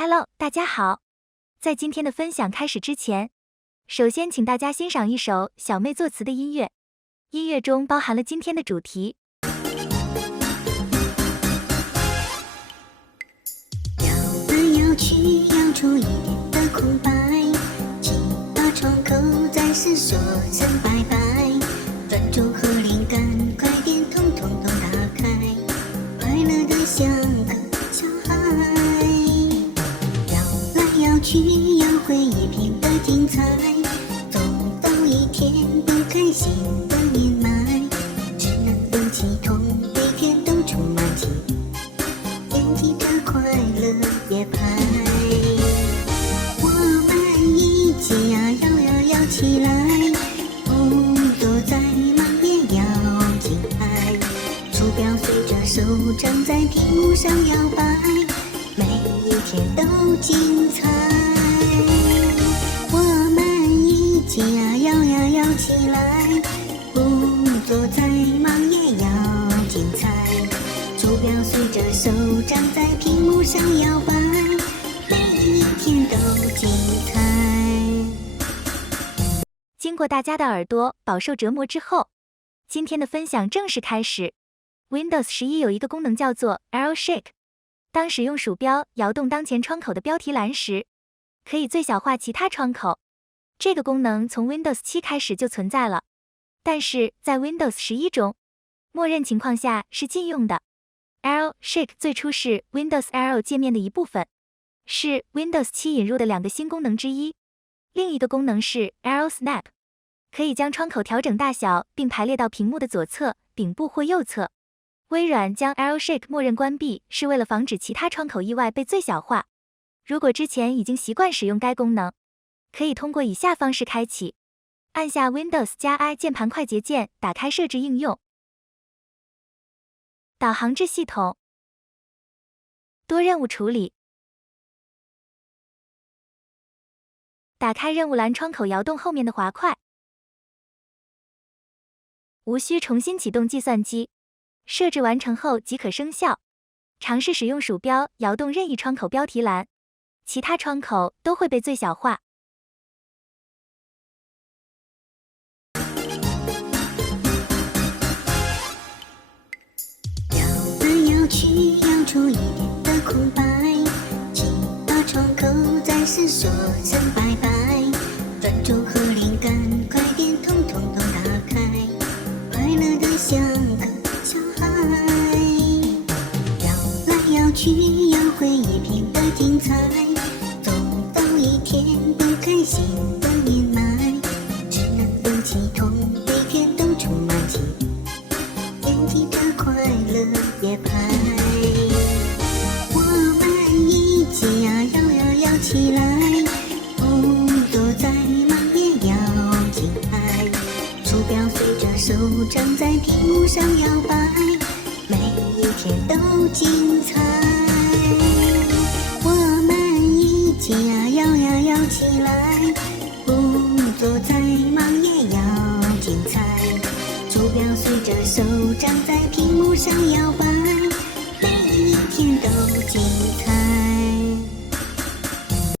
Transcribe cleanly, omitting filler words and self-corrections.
Hello， 大家好。在今天的分享开始之前，首先请大家欣赏一首小妹作词的音乐，音乐中包含了今天的主题。摇来摇去，摇出一点的空白，请把窗口暂时说声拜拜，专注和灵感，快点统统都打开，快乐的像个小孩。摇来摇去，摇回一片的精彩，总有一天不开心的阴霾，只能不激动，每天都充满期待，惦记着快乐节拍。我们一起呀摇呀摇起来，工作再忙也要精彩，鼠标随着手掌在屏幕上摇摆，每一天都精彩。我们一起呀摇呀摇起来，工作再忙也要精彩，鼠标随着手掌在屏幕上摇摆，每一天都精彩。经过大家的耳朵饱受折磨之后，今天的分享正式开始。Windows 11有一个功能叫做 Arrow Shake， 当使用鼠标摇动当前窗口的标题栏时，可以最小化其他窗口。这个功能从 Windows 7开始就存在了，但是在 Windows 11中，默认情况下是禁用的。Arrow Shake 最初是 Windows Arrow 界面的一部分，是 Windows 7引入的2个新功能之一。另一个功能是 Arrow Snap， 可以将窗口调整大小并排列到屏幕的左侧、顶部或右侧。微软将 Arrow Shake 默认关闭，是为了防止其他窗口意外被最小化。如果之前已经习惯使用该功能，可以通过以下方式开启：按下 Windows+I 键盘快捷键，打开设置应用，导航至系统，多任务处理，打开任务栏窗口摇动后面的滑块，无需重新启动计算机，设置完成后即可生效。尝试使用鼠标摇动任意窗口标题栏，其他窗口都会被最小化。摇来摇去，摇出一点的空白，请把窗口暂时说声拜拜，专注和灵感，快点统统都打开，快乐的像个小孩。摇来摇去，摇回一片的精彩，总有一天不开心的阴霾，只能不激动，每天都充满期待，惦记着快乐节拍。我们一起呀摇呀摇起来，工作再忙也要精彩，鼠标随着手掌在屏幕上摇摆，每一天都精彩。我们一起呀摇呀摇起来，工作再忙也要精彩，鼠标随着手掌在屏幕上摇摆，